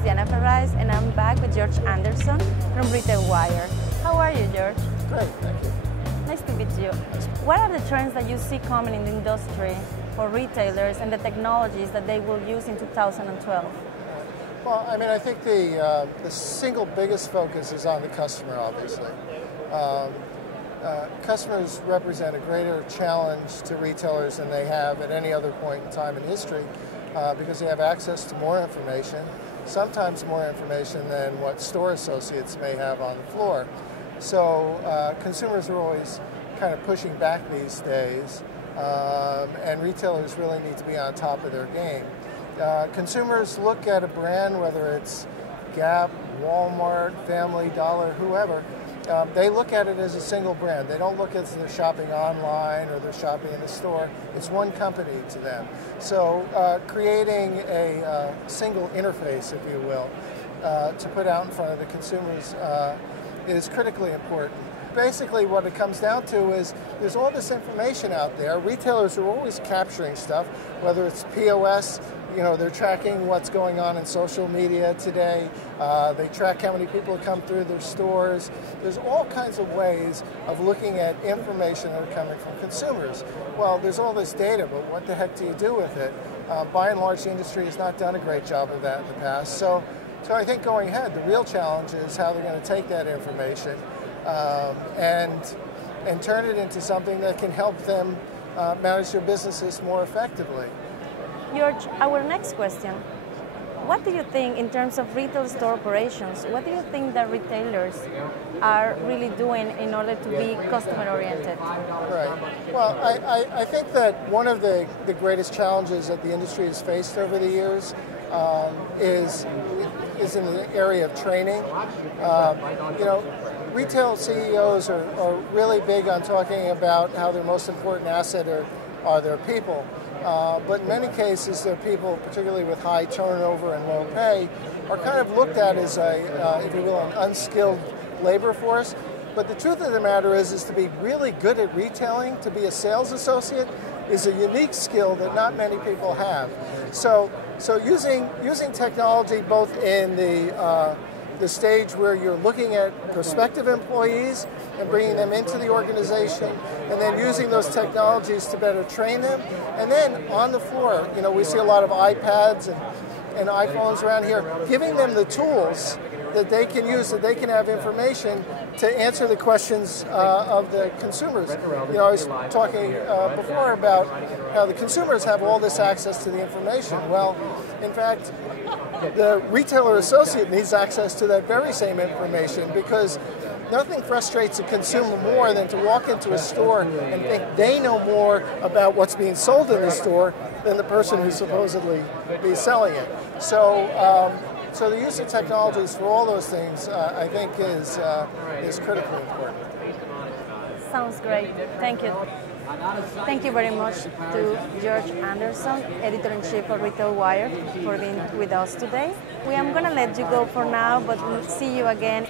is Jennifer Rice, and I'm back with George Anderson from RetailWire. How are you, George? Great, thank you. Nice to meet you. What are the trends that you see coming in the industry for retailers and the technologies that they will use in 2012? Well, I mean, I think the single biggest focus is on the customer, obviously. Customers represent a greater challenge to retailers than they have at any other point in time in history because they have access to more information, sometimes more information than what store associates may have on the floor. So consumers are always kind of pushing back these days, and retailers really need to be on top of their game. Consumers look at a brand, whether it's Gap, Walmart, Family Dollar, whoever, they look at it as a single brand. They don't look at their shopping online or their shopping in the store. It's one company to them. So creating a single interface, if you will, to put out in front of the consumers is critically important. Basically what it comes down to is there's all this information out there. Retailers are always capturing stuff, whether it's POS, you know, they're tracking what's going on in social media today. They track how many people come through their stores. There's all kinds of ways of looking at information that are coming from consumers. Well, there's all this data, but what the heck do you do with it? By and large, the industry has not done a great job of that in the past. So I think going ahead, the real challenge is how they're going to take that information and turn it into something that can help them manage their businesses more effectively. George, our next question. What do you think in terms of retail store operations? What do you think that retailers are really doing in order to be customer-oriented? Right. Well, I think that one of the greatest challenges that the industry has faced over the years is in the area of training. You know, retail CEOs are really big on talking about how their most important asset are their people. But in many cases, their people, particularly with high turnover and low pay, are kind of looked at as if you will, an unskilled labor force. But the truth of the matter is to be really good at retailing, to be a sales associate, is a unique skill that not many people have. So using technology both in the stage where you're looking at prospective employees and bringing them into the organization, and then using those technologies to better train them. And then on the floor, you know, we see a lot of iPads and iPhones around here, giving them the tools that they can use, that they can have information to answer the questions of the consumers. You know, I was talking before about how the consumers have all this access to the information. Well, in fact, the retailer associate needs access to that very same information, because nothing frustrates a consumer more than to walk into a store and think they know more about what's being sold in the store than the person who's supposedly be selling it. So the use of technologies for all those things, I think, is critically important. Sounds great. Thank you. Thank you very much to George Anderson, Editor-in-Chief of RetailWire, for being with us today. I am going to let you go for now, but we'll see you again.